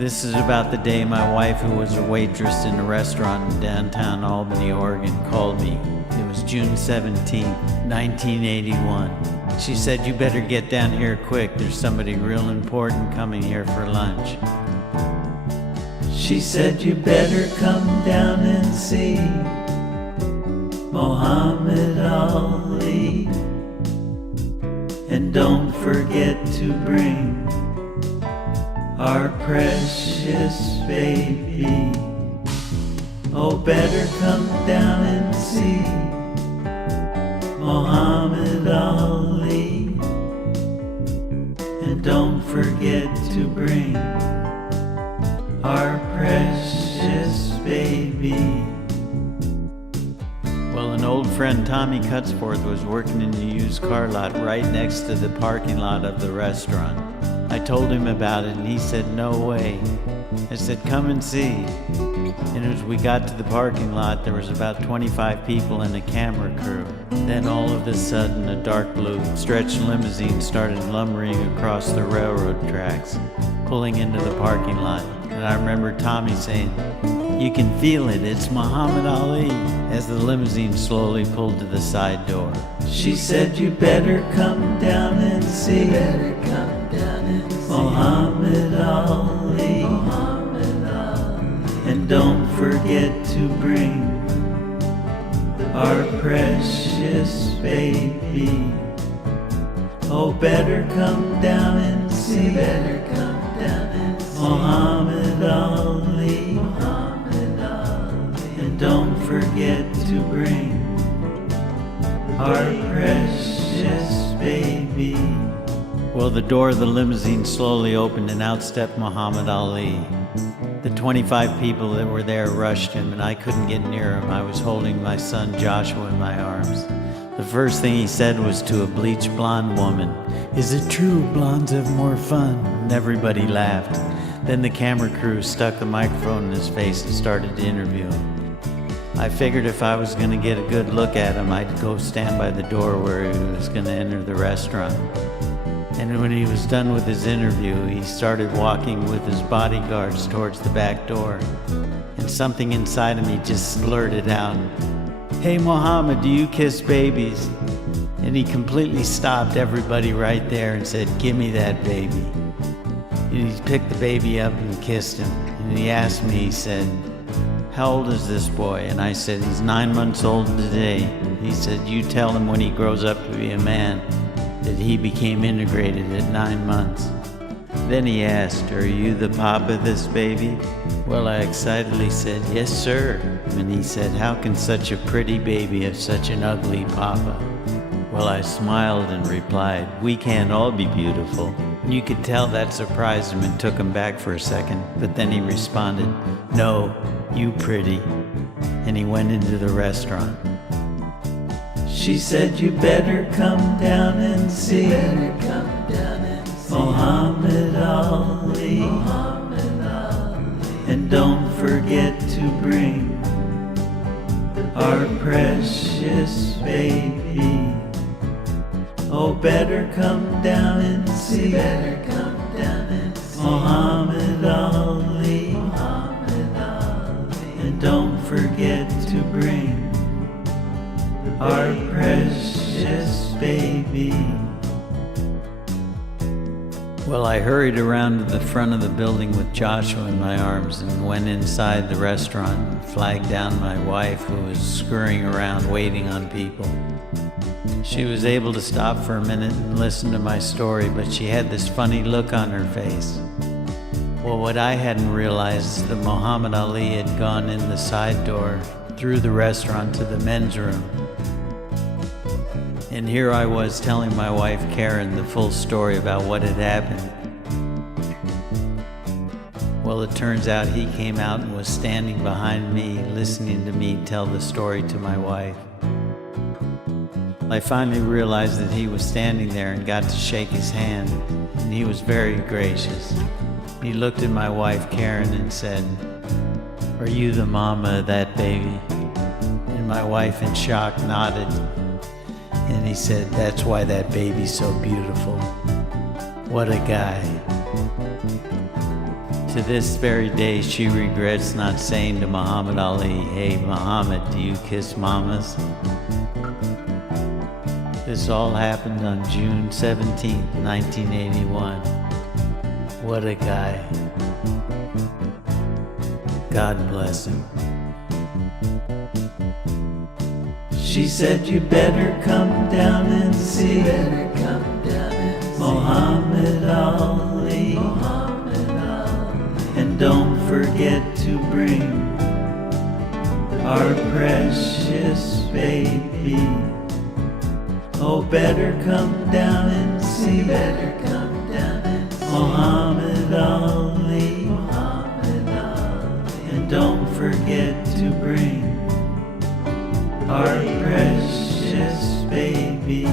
This is about the day my wife, who was a waitress in a restaurant in downtown Albany, Oregon, called me. It was June 17th, 1981. She said, "You better get down here quick. There's somebody real important coming here for lunch." She said, "You better come down and see Mohammed Ali, and don't forget to bring our precious baby. Oh, better come down and see Mohammed Ali, and don't forget to bring our precious baby." Well, an old friend, Tommy Cutsforth, was working in the used car lot right next to the parking lot of the restaurant. I told him about it and he said, "No way." I said, "Come and see." And as we got to the parking lot, there was about 25 people and a camera crew. Then all of a sudden, a dark blue stretch limousine started lumbering across the railroad tracks, pulling into the parking lot. And I remember Tommy saying, "You can feel it, it's Muhammad Ali," as the limousine slowly pulled to the side door. She said, "You better come down and see Muhammad Ali, and don't forget to bring our precious baby. Oh, better come down and see Muhammad Ali, and don't forget to bring our precious baby." Well, the door of the limousine slowly opened and out stepped Muhammad Ali. The 25 people that were there rushed him, and I couldn't get near him. I was holding my son Joshua in my arms. The first thing he said was to a bleached blonde woman, "Is it true blondes have more fun?" And everybody laughed. Then the camera crew stuck the microphone in his face and started to interview him. I figured if I was going to get a good look at him, I'd go stand by the door where he was going to enter the restaurant. And when he was done with his interview, he started walking with his bodyguards towards the back door. And something inside of me just blurted out, "Hey Mohammed, do you kiss babies?" And he completely stopped everybody right there and said, "Give me that baby." And he picked the baby up and kissed him. And he asked me, he said, "How old is this boy?" And I said, "He's 9 months old today." He said, "You tell him when he grows up to be a man that he became integrated at 9 months. Then he asked, "Are you the papa of this baby?" Well, I excitedly said, "Yes, sir." And he said, "How can such a pretty baby have such an ugly papa?" Well, I smiled and replied, "We can't all be beautiful." And you could tell that surprised him and took him back for a second, but then he responded, "No, you pretty." And he went into the restaurant. She said, "You better come down and see Muhammad Ali, and don't forget to bring our precious baby. Oh, better come down and see Muhammad Ali, and don't forget to bring our precious baby." Well, I hurried around to the front of the building with Joshua in my arms and went inside the restaurant and flagged down my wife, who was scurrying around waiting on people. She was able to stop for a minute and listen to my story, but she had this funny look on her face. Well, what I hadn't realized is that Muhammad Ali had gone in the side door through the restaurant to the men's room. And here I was telling my wife Karen the full story about what had happened. Well, it turns out he came out and was standing behind me, listening to me tell the story to my wife. I finally realized that he was standing there and got to shake his hand, and he was very gracious. He looked at my wife Karen and said, "Are you the mama of that baby?" And my wife in shock nodded. And he said, "That's why that baby's so beautiful. What a guy." To this very day, she regrets not saying to Muhammad Ali, "Hey Muhammad, do you kiss mamas?" This all happened on June 17th, 1981. What a guy. God bless him. She said, "You better come down and see Muhammad Ali. And don't forget to bring our precious baby. Oh, better come down and see Muhammad Ali. And don't forget to bring our precious baby."